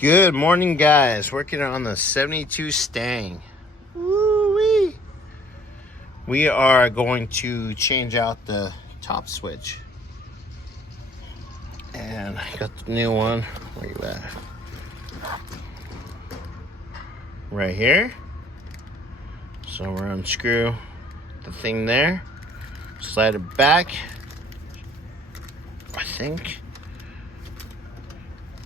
Good morning, guys. Working on the 72 Stang. Woo-wee. We are going to change out the top switch. And I got the new one. Where you at? Right here. So we're unscrew the thing there. Slide it back. I think.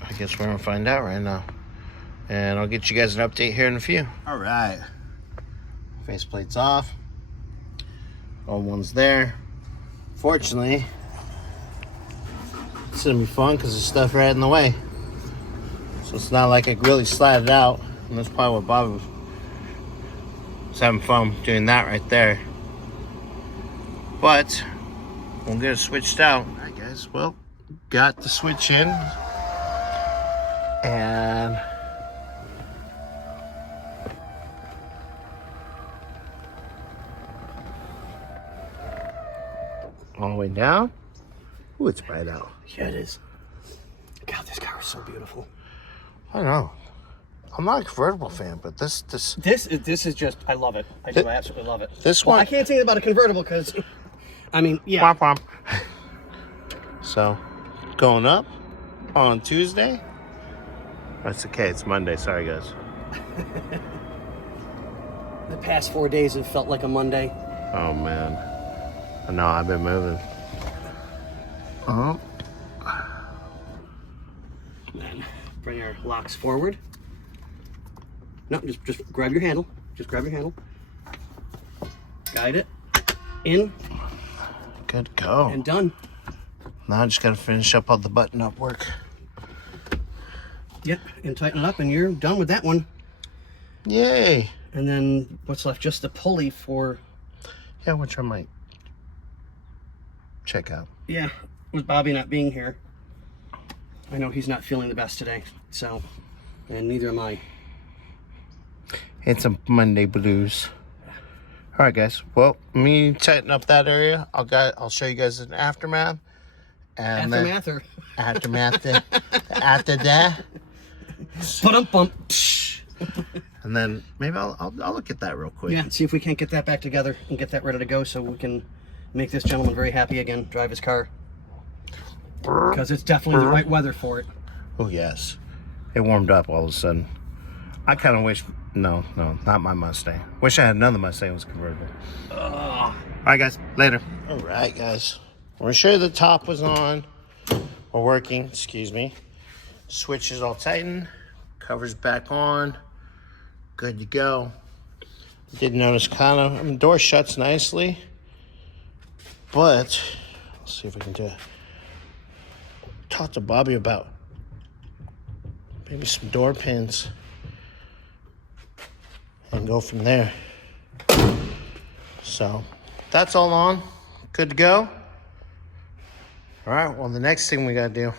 I guess we're gonna find out right now. And I'll get you guys an update here in a few. All right. Faceplate's off. All one's there. Fortunately, it's gonna be fun because there's stuff right in the way. So it's not like I really slide it out. And that's probably what Bob was having fun doing that right there. But we'll get it switched out. All right, guys. Well, got the switch in. And all the way down. Ooh, it's bright out. Yeah, it is. God, this car is so beautiful. I know. I'm not a convertible fan, but this is just, I love it. I do absolutely love it. This one, I can't say about a convertible because, I mean, yeah. Womp womp. So, going up on Tuesday. That's okay. It's Monday. Sorry, guys. The past 4 days have felt like a Monday. Oh man. I know. I've been moving. Then bring our locks forward. No, just grab your handle. Just grab your handle. Guide it in. Good go. And done. Now I just gotta finish up all the button-up work. Yep, and tighten it up, and you're done with that one. Yay! And then what's left? Just the pulley for. Yeah, which I might check out. Yeah, with Bobby not being here, I know he's not feeling the best today. So, and neither am I. It's a Monday blues. All right, guys. Well, me tighten up that area. I'll show you guys an aftermath. And Aftermather. Aftermath. After that. Bump. And then maybe I'll look at that real quick. Yeah, see if we can't get that back together and get that ready to go so we can make this gentleman very happy again, drive his car. Because it's definitely the right weather for it. Oh, yes. It warmed up all of a sudden. I kind of wish... No, not my Mustang. Wish I had another Mustang that was convertible. All right, guys. Later. All right, guys. We're sure the top was on or working. Excuse me. Switch is all tightened. Covers back on. Good to go. Did notice the door shuts nicely. But, let's see if we can do it. Talk to Bobby about maybe some door pins. And go from there. So, that's all on. Good to go. All right, well, the next thing we got to do